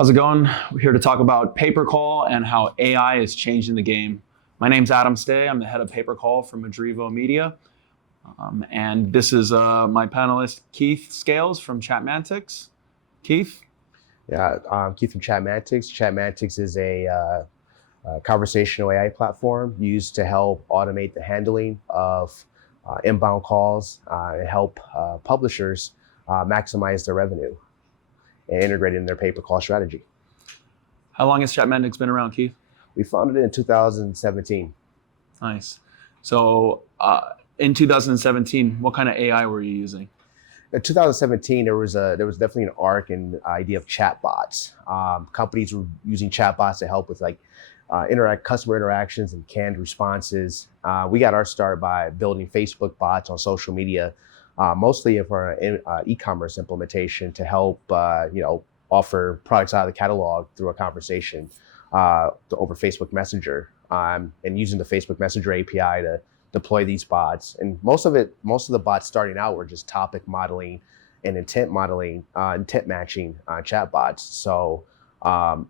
How's it going? We're here to talk about pay-per-call and how AI is changing the game. My name's Adam Stay. I'm the head of pay-per-call for MADRIVO Media. And this is my panelist, Keith Scales from Chatmantics. Keith? Yeah, Keith from Chatmantics. Chatmantics is a conversational AI platform used to help automate the handling of inbound calls and help publishers maximize their revenue and integrate it in their pay-per-call strategy. How long has Chatmantics been around, Keith? We founded it in 2017. Nice. So in 2017, what kind of AI were you using? In 2017, there was definitely an arc and idea of chatbots. Companies were using chatbots to help with customer interactions and canned responses. We got our start by building Facebook bots on social media, mostly for an e-commerce implementation to help offer products out of the catalog through a conversation over Facebook Messenger, and using the Facebook Messenger API to deploy these bots. And most of the bots starting out were just topic modeling and intent matching chatbots. So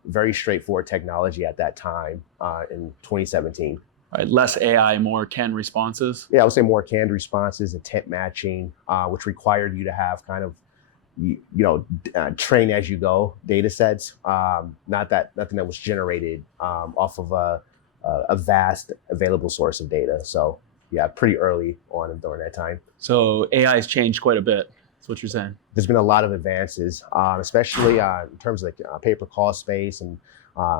very straightforward technology at that time in 2017. Right, less AI, more canned responses? Yeah, I would say more canned responses, intent matching, which required you to have kind of, train as you go data sets, nothing that was generated off of a vast available source of data. So yeah, pretty early on during that time. So AI has changed quite a bit. That's what you're saying. There's been a lot of advances, especially in terms of pay-per-call space and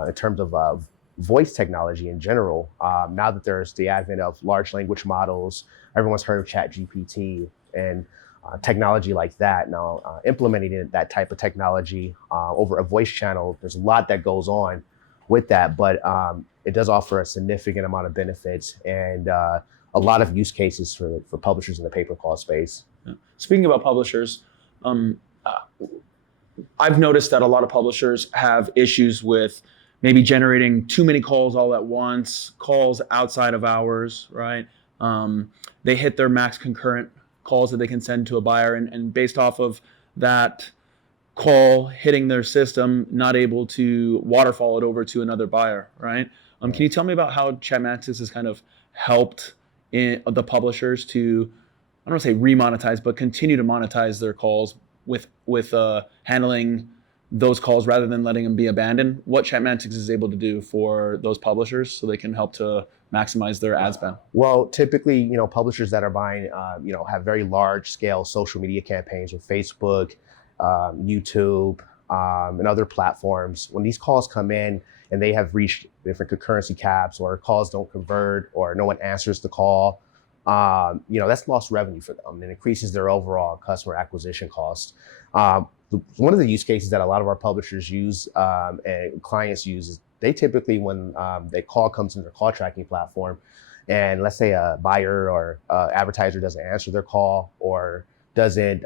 in terms of voice technology in general. Now that there's the advent of large language models, everyone's heard of ChatGPT and technology like that. Now, implementing that type of technology over a voice channel, there's a lot that goes on with that, but it does offer a significant amount of benefits and a lot of use cases for publishers in the pay-per-call space. Yeah. Speaking about publishers, I've noticed that a lot of publishers have issues with maybe generating too many calls all at once, calls outside of hours, right? They hit their max concurrent calls that they can send to a buyer, and based off of that call hitting their system, not able to waterfall it over to another buyer, right? Can you tell me about how Chatmantics has kind of helped the publishers to, I don't want to say remonetize, but continue to monetize their calls with handling those calls rather than letting them be abandoned? What Chatmantics is able to do for those publishers so they can help to maximize their ad spend? Well, typically, publishers that are buying, have very large scale social media campaigns with Facebook, YouTube, and other platforms. When these calls come in and they have reached different concurrency caps, or calls don't convert, or no one answers the call, that's lost revenue for them and increases their overall customer acquisition cost. One of the use cases that a lot of our publishers use and clients use is they typically, when the call comes in their call tracking platform, and let's say a buyer or advertiser doesn't answer their call or doesn't,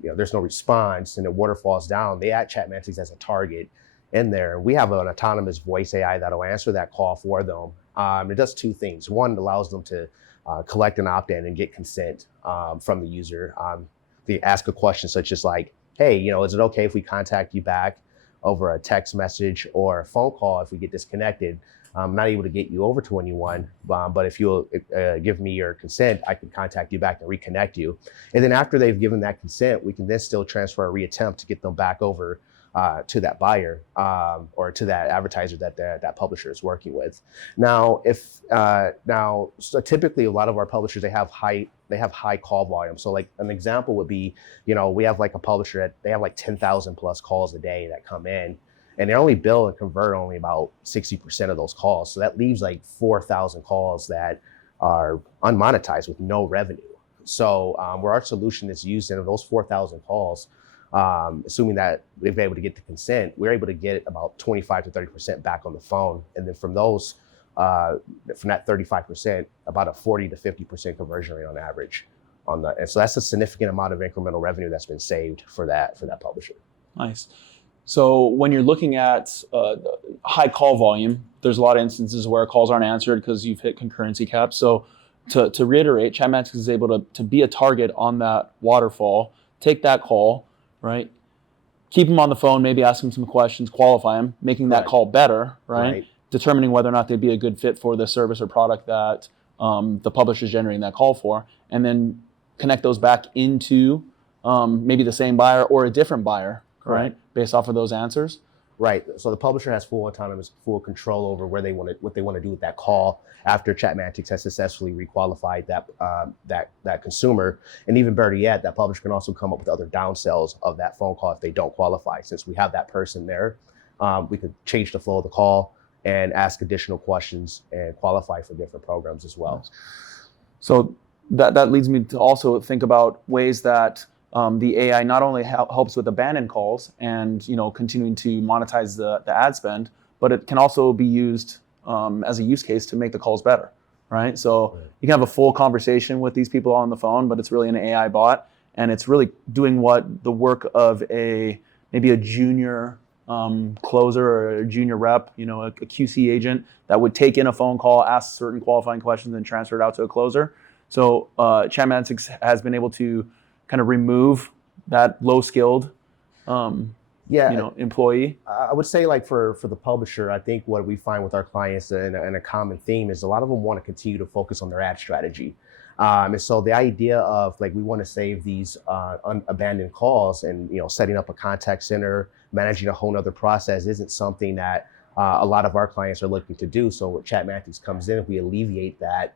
there's no response and it waterfalls down, they add Chatmantics as a target in there. We have an autonomous voice AI that'll answer that call for them. It does two things. One, it allows them to collect an opt-in and get consent from the user. They ask a question such as like, hey, is it okay if we contact you back over a text message or a phone call if we get disconnected? I'm not able to get you over to anyone, but if you'll give me your consent, I can contact you back and reconnect you. And then after they've given that consent, we can then still transfer a reattempt to get them back over to that buyer or to that advertiser that publisher is working with. Now, so typically a lot of our publishers, they have high call volume. So like an example would be, we have like a publisher that they have like 10,000 plus calls a day that come in, and they only bill and convert only about 60% of those calls. So that leaves like 4,000 calls that are unmonetized with no revenue. So where our solution is used in those 4,000 calls, assuming that they've been able to get the consent, we're able to get about 25 to 30% back on the phone. And then from those, from that 35%, about a 40 to 50% conversion rate on average and so that's a significant amount of incremental revenue that's been saved for that publisher. Nice. So when you're looking at high call volume, there's a lot of instances where calls aren't answered because you've hit concurrency caps. So to reiterate, Chatmantics is able to be a target on that waterfall, take that call, right? keep them on the phone, maybe ask them some questions, qualify them, making that Correct. call better, right? Right. Determining whether or not they'd be a good fit for the service or product that the publisher is generating that call for, and then connect those back into maybe the same buyer or a different buyer, Correct. right? Based off of those answers. Right. So the publisher has full control over what they want to do with that call after Chatmantics has successfully requalified that consumer. And even better yet, that publisher can also come up with other downsells of that phone call if they don't qualify. Since we have that person there, we could change the flow of the call and ask additional questions and qualify for different programs as well. So that leads me to also think about ways that the AI not only helps with abandoned calls and continuing to monetize the ad spend, but it can also be used as a use case to make the calls better, right? So you can have a full conversation with these people on the phone, but it's really an AI bot, and it's really doing what the work of maybe a junior closer or a junior rep, a QC agent that would take in a phone call, ask certain qualifying questions, and transfer it out to a closer. So Chatmantics has been able to kind of remove that low-skilled employee. I would say, like, for the publisher, I think what we find with our clients and a common theme is a lot of them want to continue to focus on their ad strategy. And so the idea of, like, we want to save these abandoned calls and setting up a contact center, managing a whole nother process isn't something that a lot of our clients are looking to do. So when Chatmantics comes in, we alleviate that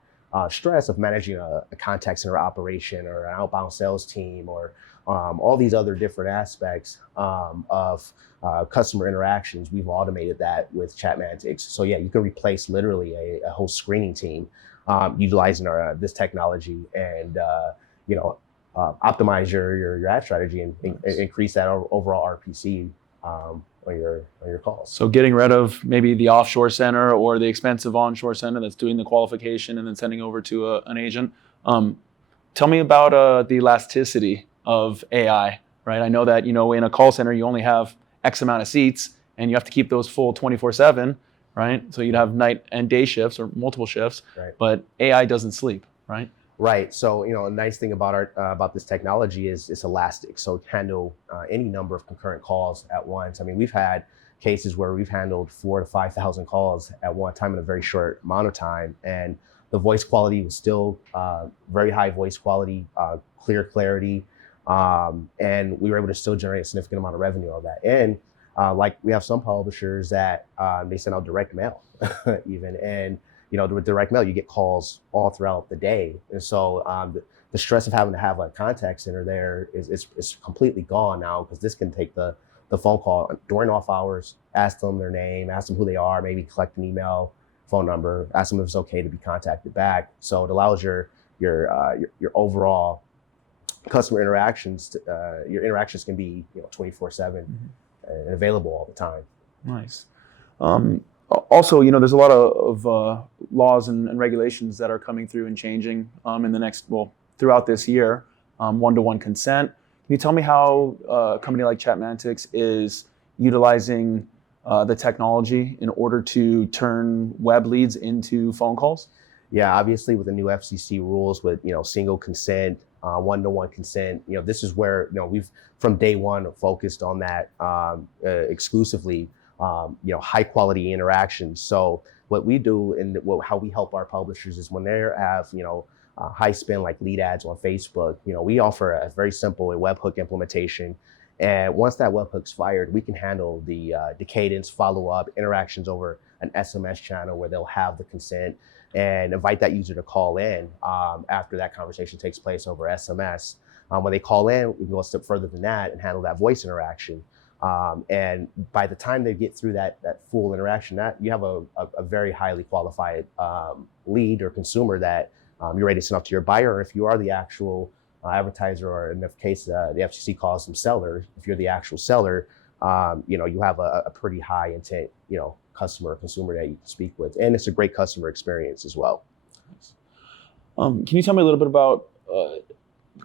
stress of managing a contact center operation or an outbound sales team or all these other different aspects of customer interactions. We've automated that with Chatmantics. So yeah, you can replace literally a whole screening team utilizing this technology and optimize your ad strategy and increase that overall RPC on your calls. So getting rid of maybe the offshore center or the expensive onshore center that's doing the qualification and then sending over to an agent. Tell me about the elasticity of AI, right? I know that in a call center you only have X amount of seats and you have to keep those full 24/7, right? So you'd have night and day shifts or multiple shifts, right. But AI doesn't sleep, right? Right. So, a nice thing about this technology is it's elastic. So it can handle any number of concurrent calls at once. I mean, we've had cases where we've handled 4,000 to 5,000 calls at one time in a very short amount of time. And the voice quality was still very high voice quality, clear clarity. And we were able to still generate a significant amount of revenue on that. And like we have some publishers that they send out direct mail even. And with direct mail, you get calls all throughout the day. And so the stress of having to have a contact center there is completely gone now, because this can take the phone call during off hours, ask them their name, ask them who they are, maybe collect an email, phone number, ask them if it's okay to be contacted back. So it allows your overall customer interactions, your interactions can be 24/7 and available all the time. Nice. Also, there's a lot of laws and regulations that are coming through and changing in the throughout this year. One-to-one consent. Can you tell me how a company like Chatmantics is utilizing the technology in order to turn web leads into phone calls? Yeah, obviously with the new FCC rules with single consent, one-to-one consent, this is where we've from day one focused on that exclusively. High quality interactions. So what we do and how we help our publishers is when they have, high spend like lead ads on Facebook, we offer a very simple webhook implementation. And once that webhook's fired, we can handle the cadence, follow up, interactions over an SMS channel where they'll have the consent and invite that user to call in after that conversation takes place over SMS. When they call in, we can go a step further than that and handle that voice interaction. And by the time they get through that full interaction, that you have a very highly qualified lead or consumer that you're ready to send off to your buyer. Or if you are the actual advertiser, or in the case the FCC calls them sellers, if you're the actual seller, you have a pretty high intent, customer or consumer that you can speak with, and it's a great customer experience as well. Can you tell me a little bit about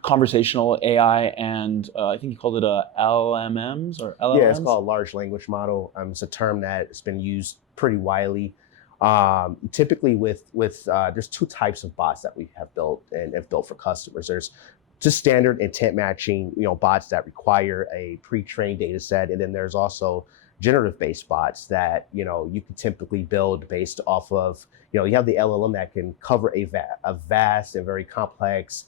conversational AI and I think you called it LMMs or LLMs? Yeah, it's called large language model. It's a term that's been used pretty widely. Typically with there's two types of bots that we have built and have built for customers. There's just standard intent matching, bots that require a pre-trained data set. And then there's also generative based bots that, you can typically build based off of, you have the LLM that can cover a vast and very complex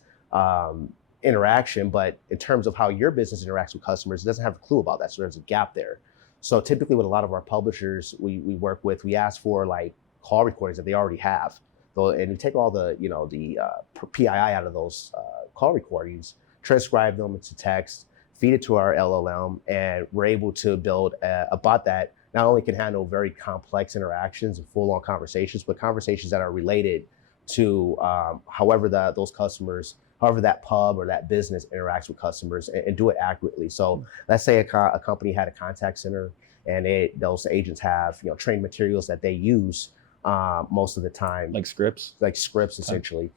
interaction. But in terms of how your business interacts with customers, it doesn't have a clue about that. So there's a gap there. So typically with a lot of our publishers we work with, we ask for like call recordings that they already have. And we take all the, the PII out of those call recordings, transcribe them into text, feed it to our LLM, and we're able to build a bot that not only can handle very complex interactions and full-on conversations, but conversations that are related to however that pub or that business interacts with customers, and do it accurately. So let's say a company had a contact center, and those agents have trained materials that they use most of the time, like scripts, essentially.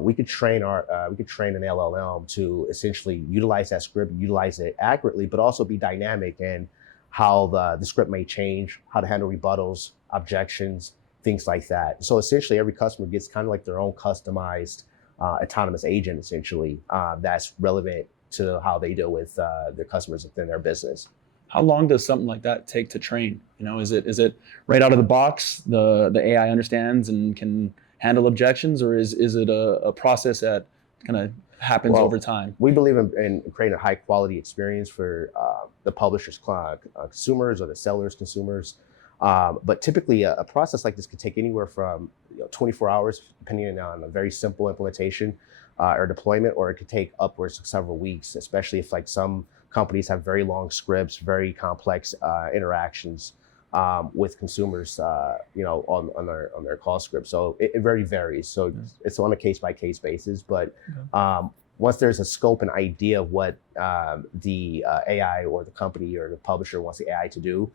We could train an LLM to essentially utilize that script, utilize it accurately, but also be dynamic in how the script may change, how to handle rebuttals, objections, things like that. So essentially every customer gets kind of like their own customized autonomous agent, essentially, that's relevant to how they deal with their customers within their business. How long does something like that take to train? Is it right out of the box, the AI understands and can handle objections, or is it a process that kind of happens over time? We believe in creating a high quality experience for the publisher's consumers or the seller's consumers. But typically a process like this could take anywhere from 24 hours, depending on a very simple implementation or deployment, or it could take upwards of several weeks, especially if like some companies have very long scripts, very complex interactions with consumers, on their call script. So it very varies. So it's on a case by case basis. But once there's a scope and idea of what the AI or the company or the publisher wants the AI to do,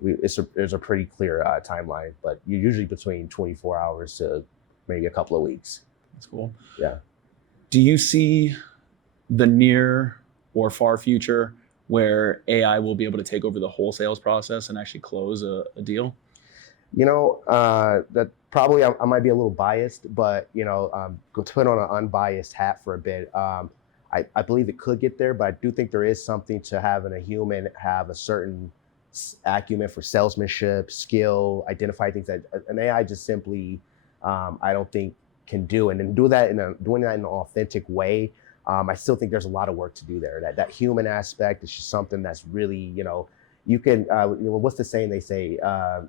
there's a pretty clear timeline. But you're usually between 24 hours to maybe a couple of weeks. That's cool. Yeah. Do you see the near or far future where AI will be able to take over the whole sales process and actually close a deal? That probably I might be a little biased, but to put on an unbiased hat for a bit, I believe it could get there, but I do think there is something to having a human have a certain acumen for salesmanship, skill, identify things that an AI just simply I don't think can do, and then doing that in an authentic way. I still think there's a lot of work to do there. That human aspect is just something that's really, you can, what's the saying they say,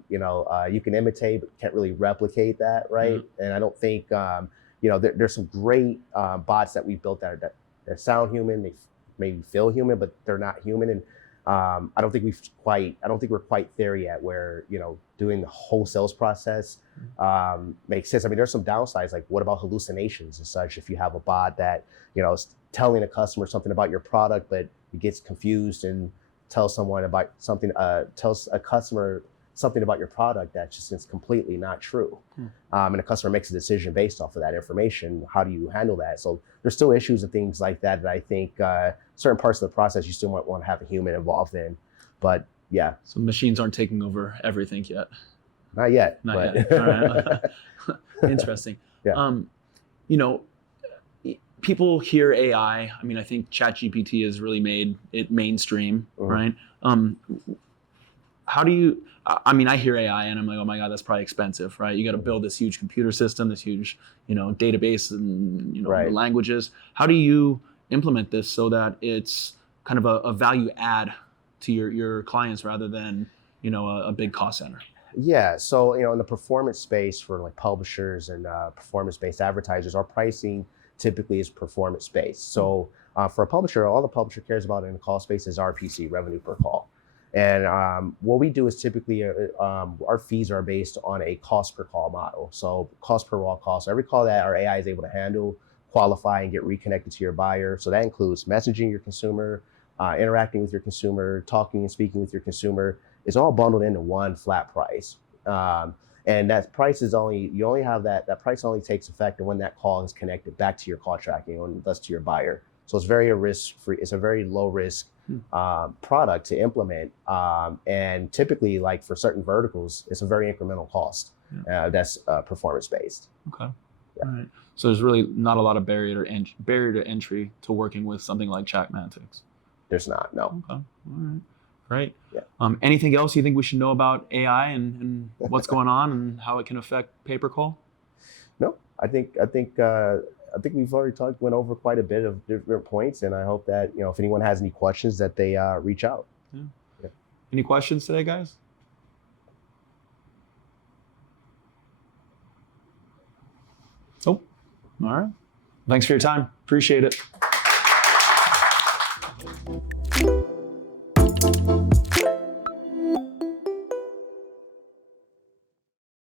you can imitate, but can't really replicate that, right? Mm-hmm. And I don't think, there's some great bots that we built that sound human, they maybe feel human, but they're not human. And I don't think we're quite there yet where, doing the whole sales process makes sense. I mean, there's some downsides, like what about hallucinations and such? If you have a bot that, is telling a customer something about your product, but it gets confused and tells a customer something about your product that just is completely not true. And a customer makes a decision based off of that information. How do you handle that? So there's still issues and things like that I think certain parts of the process you still might want to have a human involved in. But yeah. So machines aren't taking over everything yet. Not yet. Not yet. All right. Interesting. Yeah. People hear AI. I mean, I think ChatGPT has really made it mainstream, right? How do you, I hear AI and I'm like, oh my God, that's probably expensive, right? You got to build this huge computer system, this huge, database and, right. languages. How do you implement this so that it's kind of a value add to your clients rather than, a big cost center? Yeah, so in the performance space for like publishers and performance-based advertisers, our pricing typically is performance-based. So for a publisher, all the publisher cares about in the call space is RPC, revenue per call. And what we do is typically our fees are based on a cost per call model. So cost per raw call. So every call that our AI is able to handle, qualify, and get reconnected to your buyer. So that includes messaging your consumer, interacting with your consumer, talking and speaking with your consumer. It's all bundled into one flat price. And that price is that price only takes effect when that call is connected back to your call tracking and thus to your buyer. So it's very risk-free. It's a very low risk product to implement. And typically, like for certain verticals, it's a very incremental cost that's performance-based. Okay. All right. So there's really not a lot of barrier to entry to working with something like Chatmantics. There's not, no. Okay. All right. Great. Yeah. Anything else you think we should know about AI and what's going on and how it can affect pay-per-call? No, I think we've already went over quite a bit of different points, and I hope that, you know, if anyone has any questions, that they reach out. Yeah. Yeah. Any questions today, guys? Oh, all right. Thanks for your time. Appreciate it.